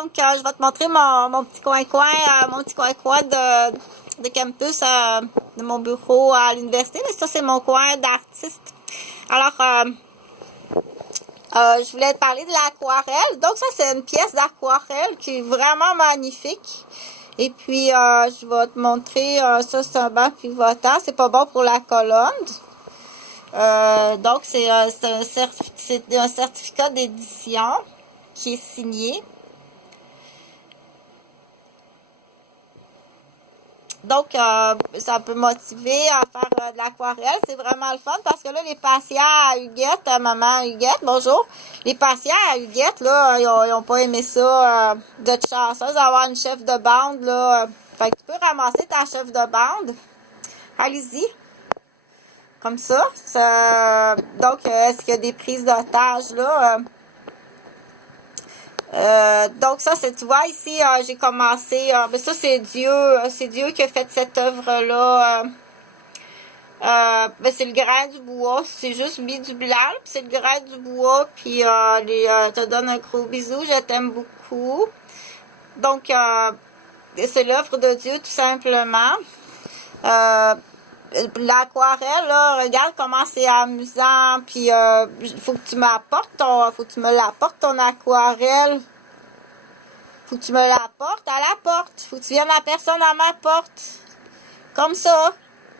Donc, je vais te montrer mon petit coin-coin, de campus de mon bureau à l'université. Mais ça, c'est mon coin d'artiste. Alors, je voulais te parler de l'aquarelle. Donc, ça, c'est une pièce d'aquarelle qui est vraiment magnifique. Et puis, je vais te montrer, ça, c'est un banc pivotant. C'est pas bon pour la colonne. Donc, c'est un certificat d'édition qui est signé. Donc, ça peut motiver à faire de l'aquarelle. C'est vraiment le fun parce que là, les patients à Huguette, maman Huguette, bonjour. Les patients à Huguette, là, ils ont pas aimé ça. Vous êtes chanceuse d'avoir une chef de bande, là. Fait que tu peux ramasser ta chef de bande. Allez-y. Comme ça. Donc, est-ce qu'il y a des prises d'otages, là? Donc ça, tu vois ici, j'ai commencé, mais ça c'est Dieu qui a fait cette œuvre-là. Ben, c'est le grain du bois, c'est juste mis du blanc, puis c'est le grain du bois, puis te donne un gros bisou, je t'aime beaucoup. Donc, c'est l'œuvre de Dieu tout simplement. L'aquarelle, là, regarde comment c'est amusant, puis faut que tu l'apportes ton aquarelle. Faut que tu me l'apportes à la porte. Faut que tu viennes la personne à ma porte. Comme ça.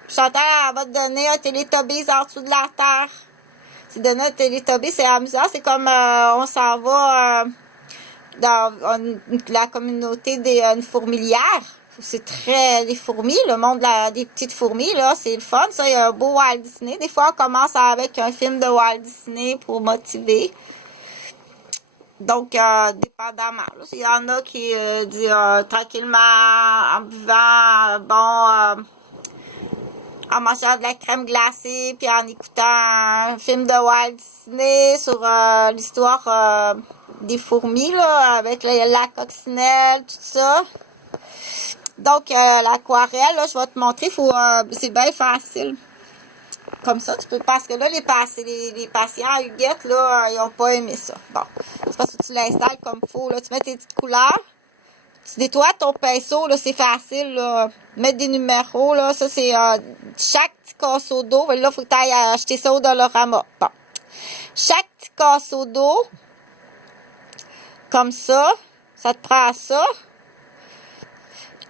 Chantal, elle va te donner un Teletubbies en dessous de la terre. C'est donner un Teletubbies, c'est amusant. C'est comme on s'en va dans la communauté des fourmilières. C'est très les fourmis, le monde des petites fourmis, là, c'est le fun. Ça, il y a un beau Walt Disney. Des fois, on commence avec un film de Walt Disney pour motiver. Donc, dépendamment. Là, il y en a qui disent tranquillement, en buvant, en mangeant de la crème glacée, puis en écoutant un film de Walt Disney sur l'histoire des fourmis, là, avec la coccinelle, tout ça. Donc, l'aquarelle, là, je vais te montrer, c'est bien facile. Comme ça, tu peux, parce que là, les patients à Huguette, là, ils n'ont pas aimé ça. Bon, c'est parce que tu l'installes comme il faut, là. Tu mets tes petites couleurs, tu nettoies ton pinceau, là, c'est facile, là. Mettre des numéros, là, ça, c'est chaque petit casseau d'eau. Là, il faut que tu ailles acheter ça au Dollarama. Bon. Chaque petit casseau d'eau, comme ça te prend ça.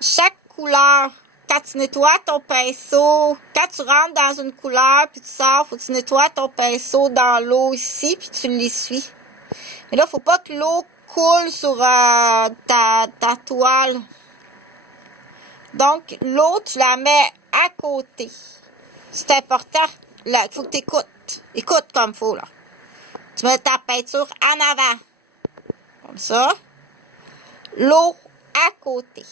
Chaque couleur, quand tu nettoies ton pinceau, quand tu rentres dans une couleur, puis tu sors, faut que tu nettoies ton pinceau dans l'eau ici, puis tu l'essuies. Mais là, faut pas que l'eau coule sur ta toile. Donc, l'eau, tu la mets à côté. C'est important. Là, il faut que tu écoutes. Écoute comme il faut, là. Tu mets ta peinture en avant. Comme ça. L'eau à côté.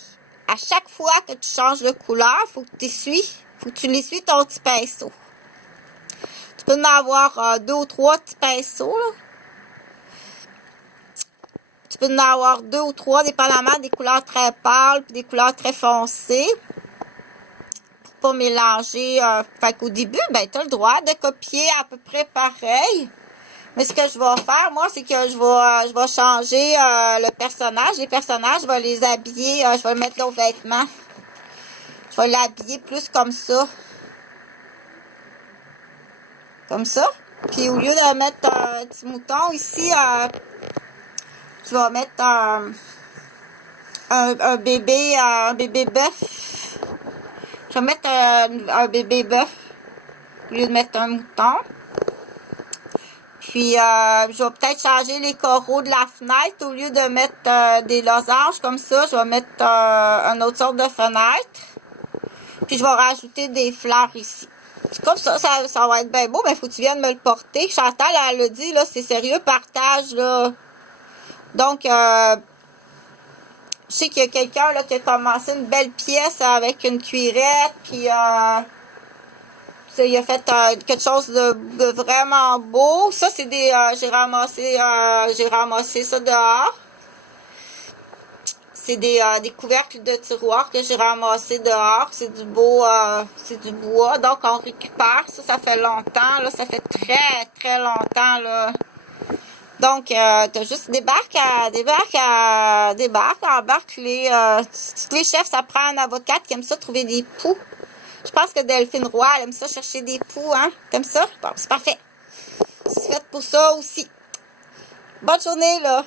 À chaque fois que tu changes de couleur, faut que tu l'essuies ton petit pinceau. Tu peux en avoir 2 ou 3 petits pinceaux, là. Tu peux en avoir 2 ou 3, dépendamment des couleurs très pâles et des couleurs très foncées. Pour pas mélanger. Fait qu'au début, ben, tu as le droit de copier à peu près pareil. Mais ce que je vais faire, moi, c'est que je vais changer le personnage. Les personnages, je vais les habiller. Je vais mettre leurs vêtements. Je vais l'habiller plus comme ça. Comme ça. Puis au lieu de mettre un petit mouton ici, je vais mettre un bébé bœuf. Je vais mettre un bébé bœuf au lieu de mettre un mouton. Puis, je vais peut-être changer les coraux de la fenêtre. Au lieu de mettre des losanges comme ça, je vais mettre une autre sorte de fenêtre. Puis, je vais rajouter des fleurs ici. Comme ça va être bien beau, mais il faut que tu viennes me le porter. Chantal, elle a dit, là, c'est sérieux, partage, là. Donc, je sais qu'il y a quelqu'un, là, qui a commencé une belle pièce avec une cuillerette, puis... il a fait quelque chose de vraiment beau. Ça, c'est j'ai ramassé ça dehors. C'est des couvercles de tiroirs que j'ai ramassé dehors. C'est du bois. Donc, on récupère. Ça fait longtemps, là. Ça fait très, très longtemps, là. Donc, t'as juste embarque, tous les chefs, ça prend un avocate qui aime ça trouver des poux. Je pense que Delphine Roy, elle aime ça chercher des poux, hein? T'aimes ça? Bon, c'est parfait. C'est fait pour ça aussi. Bonne journée, là.